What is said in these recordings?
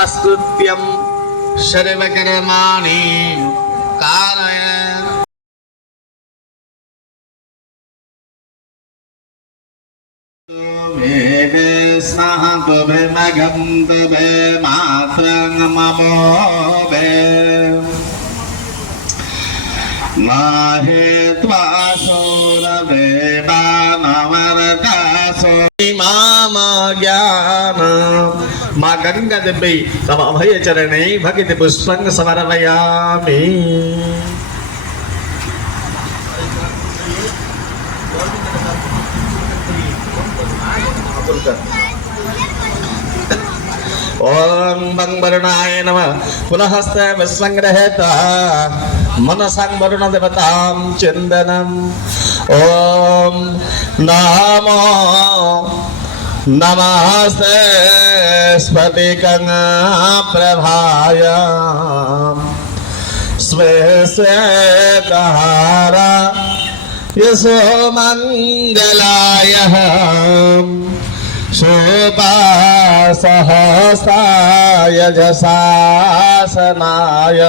नमस्कृत्यं सर्वकर्माणि कारय। स्नः तुभिर्मघं तुभे मात्रं ममो भे माहे त्वा सौरभे बाणवरदासो मामा ज्ञान मा गंगा देवी तव अभय चरणे भक्ति पुष्पं समर्पयामि। ओम बंगवरुणाय नमः। पुनः हस्ते विसंग्रहता मनसं वरुण देवतां चंदनम्। ओम नमो नमस्ते स्फटिकं प्रभाय स्वे स्वेतहारा यशो मंगलाय शोभासहस्राय जशासनाय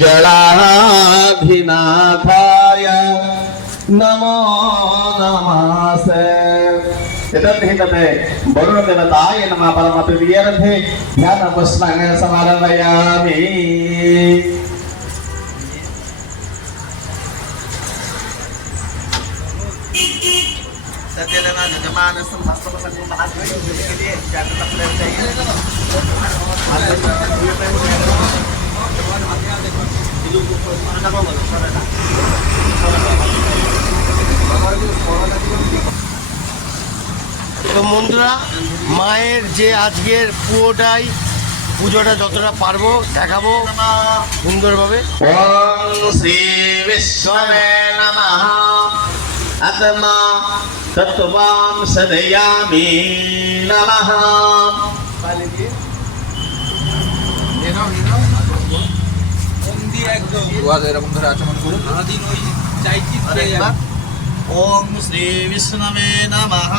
जलाधिनाथाय नमो नमस्ते। एतद्धितते वरुण देवताय नमः। परमप्रियर्थे ध्यान पुष्पं समर्पयामि। सत्यलेना जजमानसं हस्तमसं महाद्वैत के लिए जागृत प्रेम चाहिए। তো বন্ধুরা, মায়ের যে আজকের পুজোটাই পুজোটা যতটা পারবো দেখাবো সুন্দরভাবে। ওম শ্রী বিষ্ণবে নমঃ। আত্মা তত্ত্ববাম সদয়ামি নমঃ। এরকম ধরে আচরণ করুন। ओम श्री विष्णवे नमः।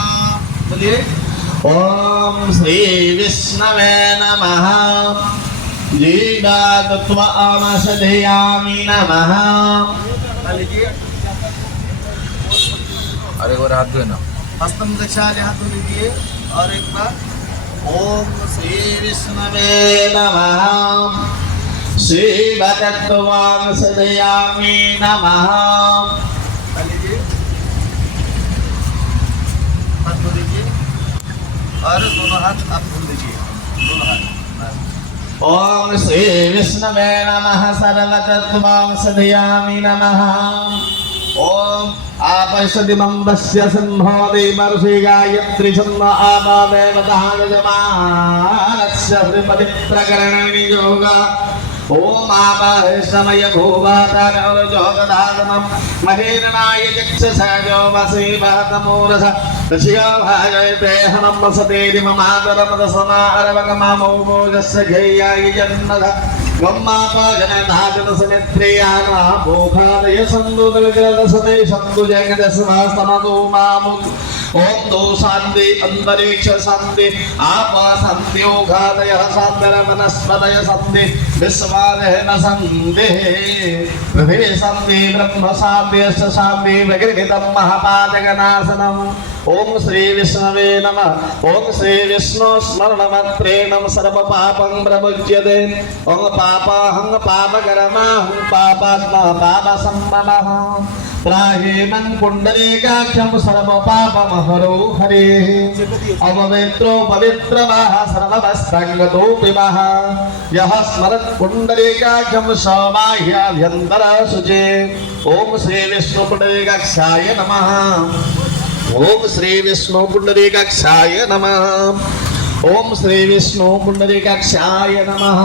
ओम श्री विष्णवे नमः। जीवात्वामसदयामि नमः। अरे वो हाथ धोए ना। हस्तम दक्षाले हाथ लीजिए और एक बार। ओम श्री विष्णवे नमः। शिवतत्त्वामसदयामि नमः। और दोनों हाथ आप खोल दीजिए, दोनों हाथ। ओम श्री विष्णवे नमः। सर्वतत्त्वामसदयामि नमः। ओम आपश्यदिमंबस्य सिंहोदि मरुषि गायत्री छन्द आपादेवतः यजमानस्य श्रीपति प्रकरणि योगा। ओम आपाहे समय भूवातारजोगदानम महेरणाय चक्षुषाजो वसीवतमूरस ऋषियो भाजयते हनं वसतेरि ममादरमदसमारवगममो मोजस्य घेयाय जन्मद गम्मापजनधाजनसनेत्रियाना भूखादय सन्दुदविग्रदसते सन्दुजगदस्मास्तमतो मामुत्। ओम दो शांति अंतरिक्ष शांति आपा शांत्योघादय शांतर वनस्पतय शांति विश्वादय न शांति पृथ्वी शांति ब्रह्म शांति अष्ट शांति विगृहीतं महापातकनाशनम्। ओम श्री विष्णवे नमः। ओम श्री विष्णु स्मरणमात्रेण सर्वपापं प्रमुच्यते। ओम पापाहं पापकर्माहं पापात्मा पापसम्ममः। त्राहीनं पुण्डरीकाक्षं सर्वपापमहरो हरेः। अववेत्रो पवित्रमः सर्ववस्त्रङ्गतोऽपि मः। यः स्मरत् पुण्डरीकाक्षं सौमाह्याभ्यन्तरशुचे। ओम श्री विष्णु पुण्डरीकाक्षाय नमः। ओम श्री विष्णु पुण्डरीकाक्षाय नमः। ओम श्री विष्णु पुण्डरीकाक्षाय नमः।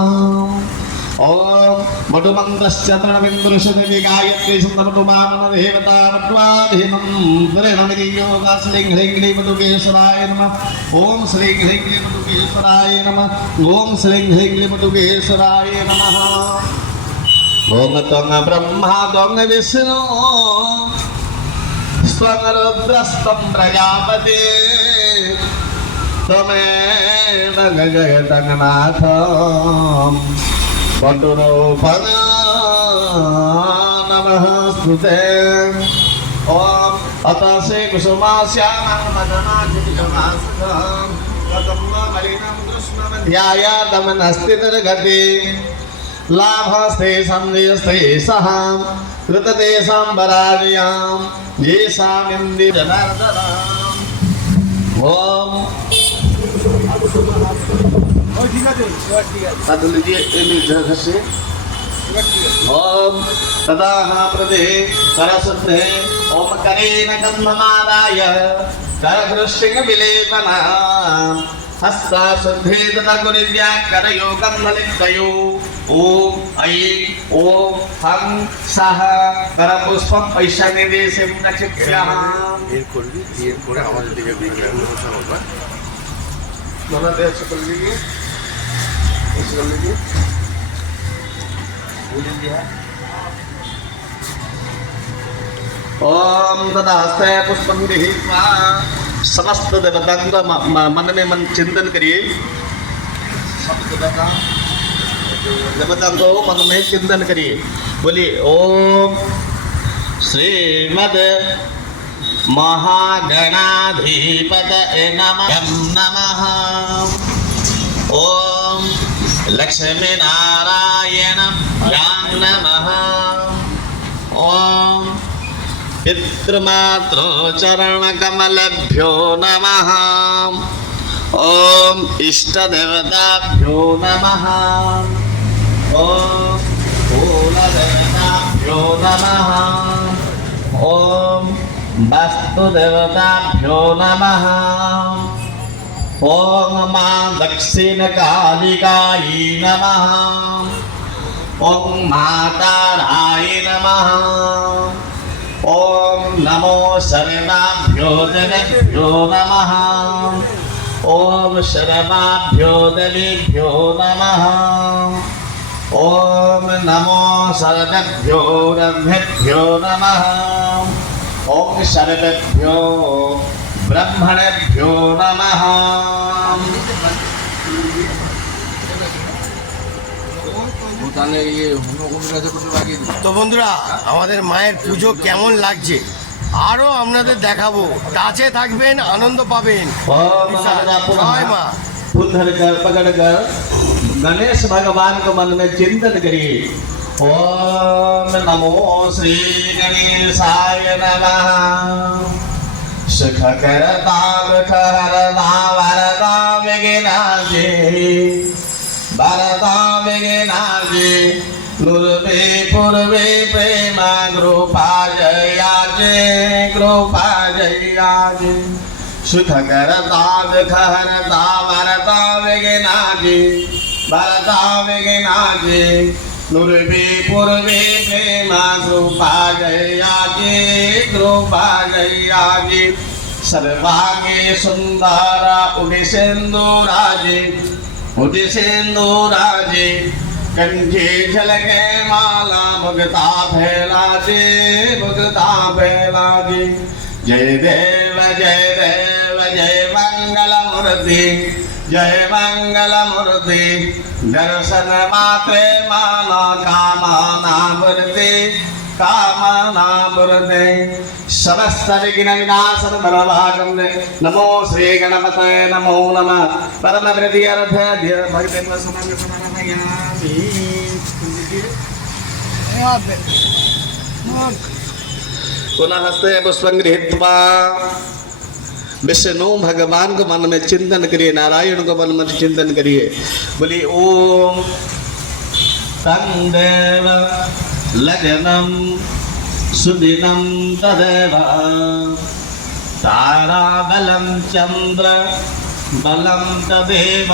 ओम मधुमंत्रस्य प्रणविन्दुषदेवी गायत्री सुन्दरमधुमामन देवता मध्वाधीनं प्रणमिति योगा श्रीं ह्रीं क्लीं मधुकेश्वराय नमः। ओम श्रीं ह्रीं क्लीं मधुकेश्वराय नमः। ओम श्रीं ह्रीं क्लीं मधुकेश्वराय नमः। ओम त्वं ब्रह्मा त्वं विष्णु स्वं रुद्रस्त्वं प्रजापते त्वमेव जगन्नाथ बटुरूपं नमः स्तुते ॐ अतः श्री कुसुमास्यामं मदनाचितमासकं कदम्बमलिनं कृष्णमध्यायातमनस्ति निर्गति लाभस्ते सन्धिस्ते सहां कृतते संवराजयां येषामिन्दी जनार्दनाम् ओम ओम तदाह प्रदे सरस्वते ओम करेण गन्धमादाय करघृष्टिं विलेपना हस्ता शुद्धे तथा गुरिव्या करयो गन्धलिप्तयो ओम ऐं ओम हं सह करपुष्पं ऐशान्यदेशं नक्षत्र्यः এর করবি এর করে আমাদের দিকে ঘুরে বসা হবে दोनों देश से कर लीजिए इसे कर लीजिए ओम तदा हस्ते पुष्पं गृहीत्वा समस्त देवतांग मन में मन चिंतन करिए देवतांग को मन में चिंतन करिए बोलिए ओम श्रीमद महागणाधिपतये नमः ओम लक्ष्मीनारायण नमः ओम पितृमातृचरणकमलभ्यो नमः ओम इष्टदेवताभ्यो नमः ओम कुलदेवताभ्यो नमः ओम वास्तुदेवताभ्यो नमः ओम मां दक्षिणकालिकायै नमः ओम माताराय नमः ओम नमो सर्वाभ्यो देवेभ्यो नमः ओम सर्वाभ्यो देवेभ्यो नमः ओम नमो सर्वेभ्यो रम्भेभ्यो नमः ओम सर्वेभ्यो ब्रह्मणेभ्यो नमः তাহলে ইয়ে হোমকুণ্ডের কাছে পুজো লাগিয়ে দিই। তো বন্ধুরা আমাদের মায়ের পুজো কেমন লাগছে আরো আপনাদের দেখাবো কাছে থাকবেন আনন্দ পাবেন ओम জয় মা फूल धर कर पकड़ कर गणेश भगवान को मन में चिंतन करिए ओम नमो श्री गणेशाय नमः सुख करता करता वरदा विघ्नाजे वरदा विघ्नाजे नुर्वे पूर्वे प्रेम कृपा जयाजे सुख करता दुखहरता वरता विघ्नाजे वरता विघ्नाजे नुर्वे पूर्वे प्रेम कृपा जयाजे सर्वांगे सुंदर उदिसेन्दुराजे कंठे झलके माला मुक्ता फैलाजे जय देव जय मंगलमूर्ति दर्शन मात्रे माना कामना बुरते समस्त विघ्न विनाशन बलभागम नमो श्री गणपते नमो नमः परम वृद्धि अर्थ भक्ति पुनः हस्ते पुष्पं गृहीत्वा विष्णु भगवान को मन में चिंतन करिए नारायण को मन में चिंतन करिए बोलिए ओम तंदेव लग्नं सुदिनं तदेव ताराबलं चंद्र बलं तदेव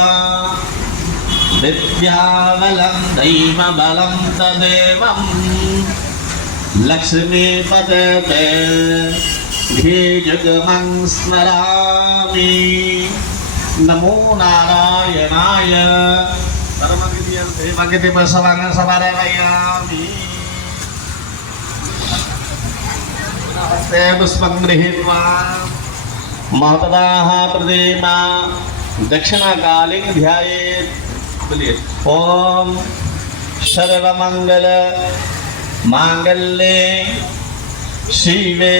विद्याबलं दैवबलं तदेवं लक्ष्मीपते जुगमं स्मरामि नमो नारायणाय परमविद्यार्थी बसवांग समर्पयामि पुष्पं गृहीत्वा महतदाः प्रतिमा दक्षिणाकालीन ध्यायेत्। बोलिए ओम सर्वमंगल मांगल्ये शिवे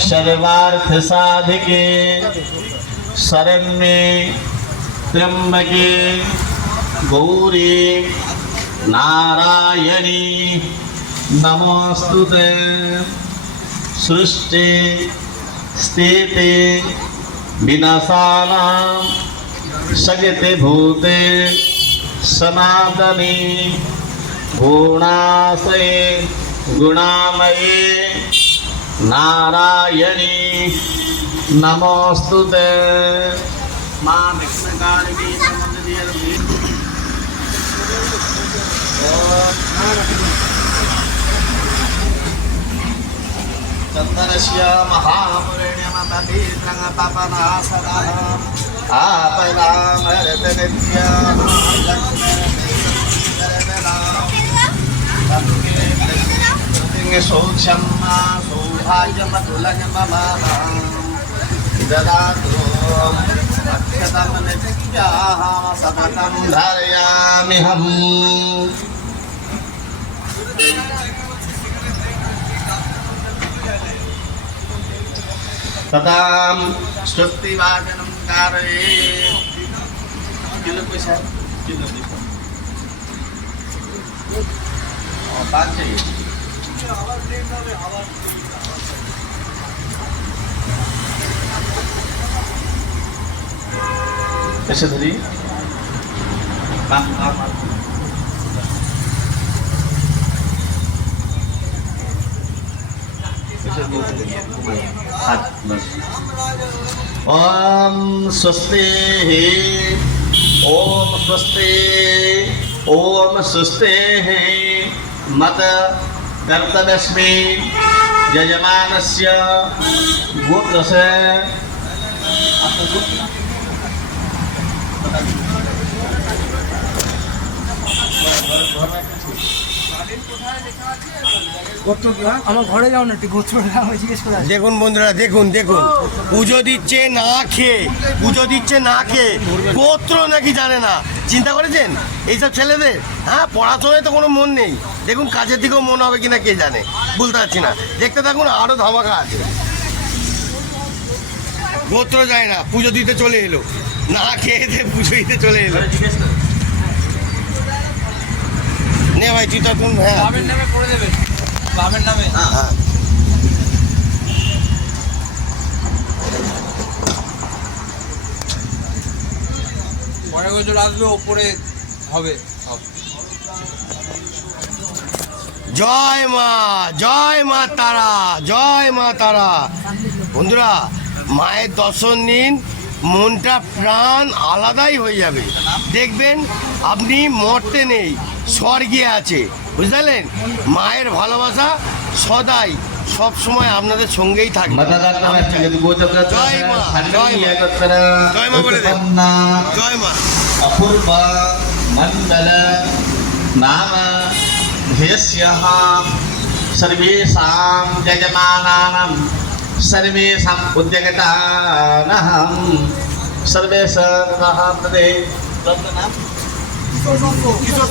सर्वार्थ साधिके शरण्ये त्र्यंबके गौरी नारायणी नमोस्तुते। सृष्टि स्थिति विनाशानां सगते भूते सनातनी गुणाश्रये गुणामये नारायणी नमोस्तुते। मां दक्षिणकालिनी नमोस्तुते। चंदनस्य महापुरेण्यमतीत्रङ्गपपनासनः आपदामरतनित्यः सौख्यं सौभाग्यमतुलं मम ददातु अक्षतं नित्याः सततं धारयाम्यहम्। तथां स्वस्ति वाचनं कारयेत्। किलो पैसा किलो बात चाहिए। कैसे धरी ओम स्वस्ति ओम स्वस्ति ओम स्वस्ति मत कर्तव्यस्मि यजमानस्य गोत्रस्य আমার ঘরে যাও না একটু গোত্র জিজ্ঞেস করে আসি। দেখুন বন্ধুরা, দেখুন দেখুন, পুজো দিচ্ছে না খেয়ে, পুজো দিচ্ছে না খেয়ে, গোত্র নাকি জানে না। চিন্তা করেছেন এইসব ছেলেদের? হ্যাঁ, পড়াশোনায় তো কোনো মন নেই। দেখুন কাজের দিকেও মন হবে কিনা কে জানে, বলতে পারছি না। দেখতে থাকুন, আরো ধামাকা আছে। গোত্র যায় না, পুজো দিতে চলে এলো, না খেয়ে দিয়ে পুজো দিতে চলে এলো। নে ভাই তুই তখন, হ্যাঁ বাবের নামে করে দেবে, বাবের নামে। হ্যাঁ পরের বছর আসবে, ওপরে হবে সব। জয় মা, জয় মা তারা, জয় মা তারা। বন্ধুরা, মায়ের দর্শন নিন, মনটা প্রাণ আলাদাই হয়ে যাবে। দেখবেন আপনি মরতে নেই, স্বর্গে আছে, বুঝলেন? মায়ের ভালোবাসা সদাই সব সময় আপনাদের সঙ্গেই থাকবে। জয় মা, জয় মা, জয় মা বলে দেন। জয় মা। अपूर्व मंडल नाम ध्येयः सर्वेषां यजमानानां सर्वेषाम् उद्यगतानां सर्वेषां तदे नाम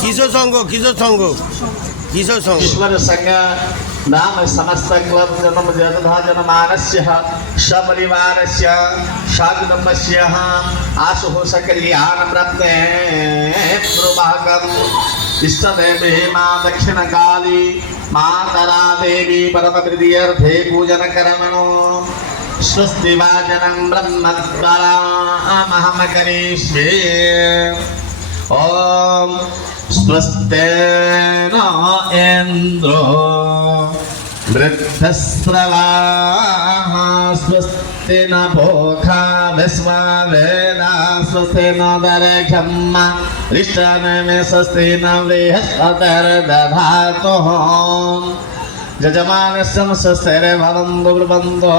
কিশোর সংঘ, কিশোর সংঘ, কিশোর সংঘ। ईश्वर संग नाम समस्त क्लब जन्म जनमानस्य सपरिवारस्य साकुटुम्बस्य आशुः सकल्याण प्राप्ते प्रभागम् इष्टदेवे मां दक्षिणकाली मातरा देवी परमप्रीत्यर्थे पूजन कर्मणो स्वस्ति वाचनं ब्रह्मद्वारा करिष्ये। ओम स्वस्ते न इंद्रो वृद्धस्रवाः स्वस्ति न पोखा विश्ववेदा स्वस्ति न दर्घम्मा रिष्टनेमि स्वस्ति न बृहस्पतिर्दधातुः यजमानस्य स्वस्तिरे भवन्तु ब्रुवन्तु।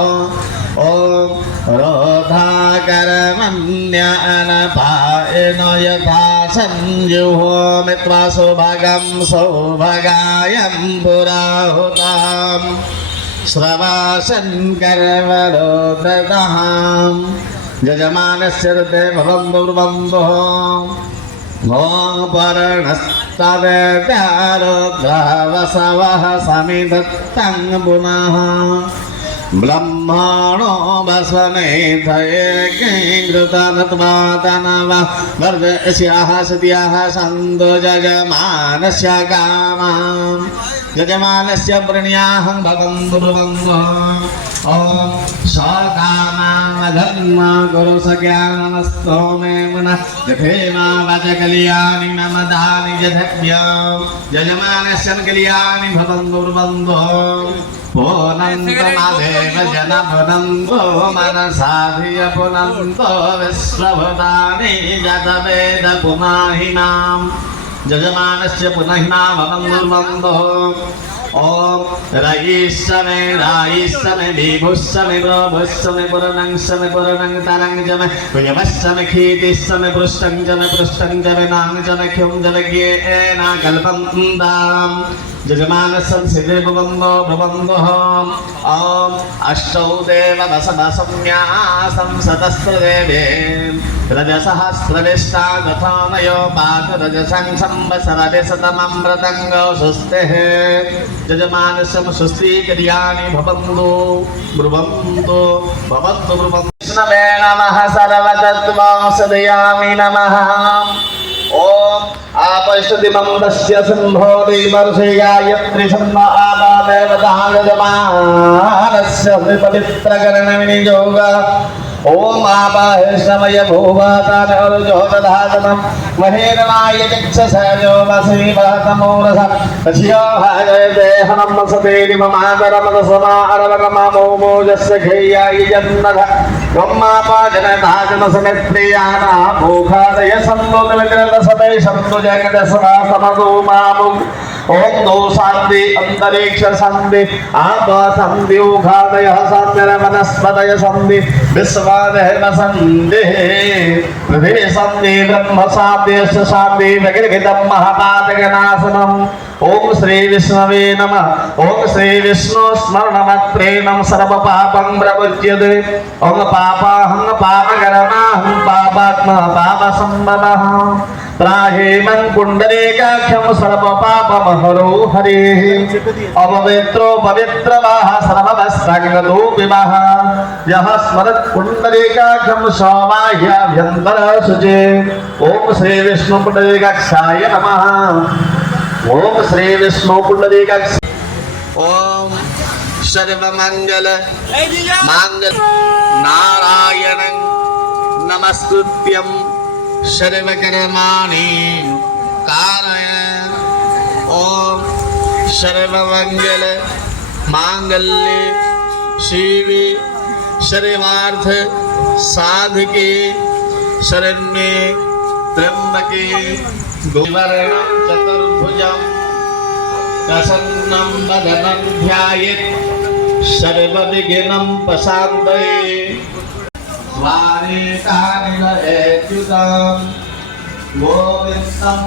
ओम रोधाकरमन्यनपायन यथा संयुहो मित्वा सौभागं सौभागायं पुराहुताम् श्रवाशं करवरोदधाम् यजमानस्य ऋते भवन्तु ब्रुवन्तु ॐ पर्णस्तवेत्यारुद्रवसवः समिधत्तं पुनः ब्रह्मणो वसनेथये कृतनत्वातनव वर्धस्याः सत्याः सन्तो यजमानस्य कामान् यजमानस्य प्रणयाहं भवन्तु ब्रुवन्तु ॐ सकामां धर्म गुरु सज्ञानमस्तो मे मनः यथेमा वाचकल्यानि मम दानि यथव्य यजमानस्य कल्याणि भवन्तु ब्रुवन्तु पुनन्तमादेव जनपुनन्तो मनसाधिय पुनन्तो विश्वभूतानि जतवेद पुनाहिनां यजमानस्य पुनहिना भवन्तु ब्रुवन्तु ॐ रयिष्यमे रायिष्यमे विभुष्यमे प्रभुष्यमे पुरणंशमे पुरणं तरं च मे प्रियवश्यमे खीतिष्यमे पृष्ठं च मे पृष्ठं च मे नां च मे ख्युं च मे ज्ञेन कल्पन्ताम् यजमानस्य सिद्धे भवन्तो भवन्तः ॐ अष्टौ देव दशदशन्यासं सतस्रदेवे रजसहस्रविष्टा गथानयो पातरजसं संवत्सरति शतममृतङ्गो सुस्तेः यजमानस्य सुस्तीकर्याणि भवन्तु ब्रुवन्तु भवन्तु ब्रुवन्तु कृष्णवे नमः सर्वतत्त्वांसदयामि नमः ॐ आपश्यतिमन्दस्य सम्भोधि वर्षे गायत्री छन्द आपादेवता यजमानस्य पवित्रकरणविनियोग ॐ आपाहे समय भूवातानरुजोदधातनं महेरवाय चक्षसयो वसीवतमोरस तस्यो भाजय देहनं वसतेरि ममादरमदसमा अरवरमो मोजस्य खेयाय जन्नध ब्रह्मापाजनदाजनसमेत्रियाना भूखादय सन्दोदविग्रहसते सन्तु जगदसना समदो मामुम् ॐ दो शान्ति अन्तरिक्ष शान्ति आप शान्ति उखादयः शान्तिर् वनस्पतय शान्ति विश्वादेव शान्ति पृथिवी शान्ति ब्रह्म शान्ति शान्ति प्रकृतिं महापातकनाशनम् ॐ श्री विष्णवे नमः ॐ श्री विष्णु स्मरणमात्रेण सर्वपापं प्रमुच्यते ॐ पापाहं पापकरणाहं पापात्मा पापसम्पदः त्राहेमं पुण्डरीकाख्यं सर्वपापमहरो हरिः अपवित्रो पवित्रवाः सर्वभस्ताग्नतो विवाह यः स्मरत् पुण्डरीकाख्यं सौमाह्याभ्यन्तरशुचे ॐ श्री विष्णु पुण्डरीकाक्षाय नमः ॐ श्री विष्णु पुण्डरीकाक्षाय ॐ सर्वमङ्गल माङ्गल नारायणं नमस्कृत्यं सर्वकर्माणि कारय ॐ सर्वमङ्गल माङ्गल्ये शिवे सर्वार्थ साधके शरण्ये त्र्यम्बके गौवर्णं चतुर्भुजं प्रसन्नं वदनं ध्यायेत् सर्वविघ्नं प्रशान्तये द्वारिकानिलयेत्युतं गोविन्दं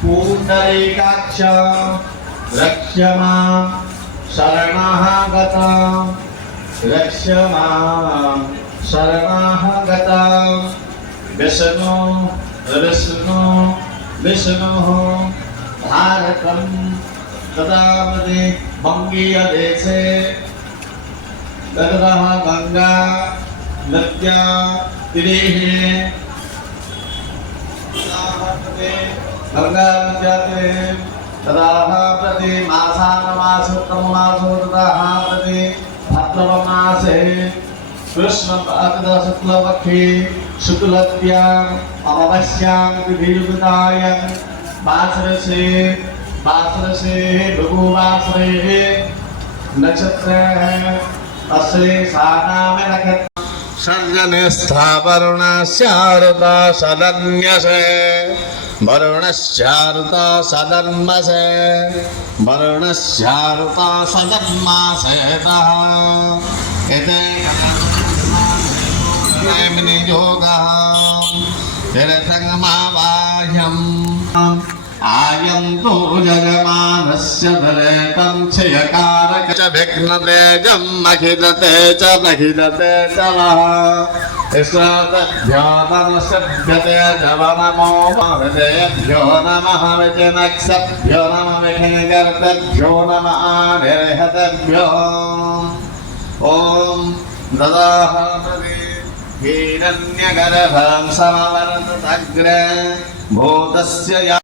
पुण्डरीकाक्षं रक्ष मां शरणागतं रक्ष मां शरणागतं विष्णु विष्णु विष्णुः भारतं तदावधि वङ्गीयदेशे ततः गङ्गा नद्या तीरेः गङ्गा नद्याते तदाह प्रति मासानमासोत्तममासो तदाह प्रति भाद्रपदमासे कृष्णपक्षे शुक्लत्याम् अमावास्यां तिथिर्युक्तायां वासरसे भृगुवासरे नक्षत्रः अस्य सानामे नक्षत्र सर्जने स्थावरुणस्यारुता सदन्यसे वरुणस्यारुता सदन्मसे वरुणस्यारुता सदन्मासेतः एते योगः तिरसङ्गमावाह्यम् आयन्तु जगमानस्य दरेकं क्षयकारक च विघ्नतेजं मखिलते च मखिलते च वः ईश्वरभ्यो नमस्ते जवनमो महदेभ्यो नमः विचिनक्षभ्यो नमः विघ्नकर्तभ्यो नमः आनिर्हतेभ्यो ॐ ददाह हिरण्यगर्भं समवर्तदग्रे भूतस्य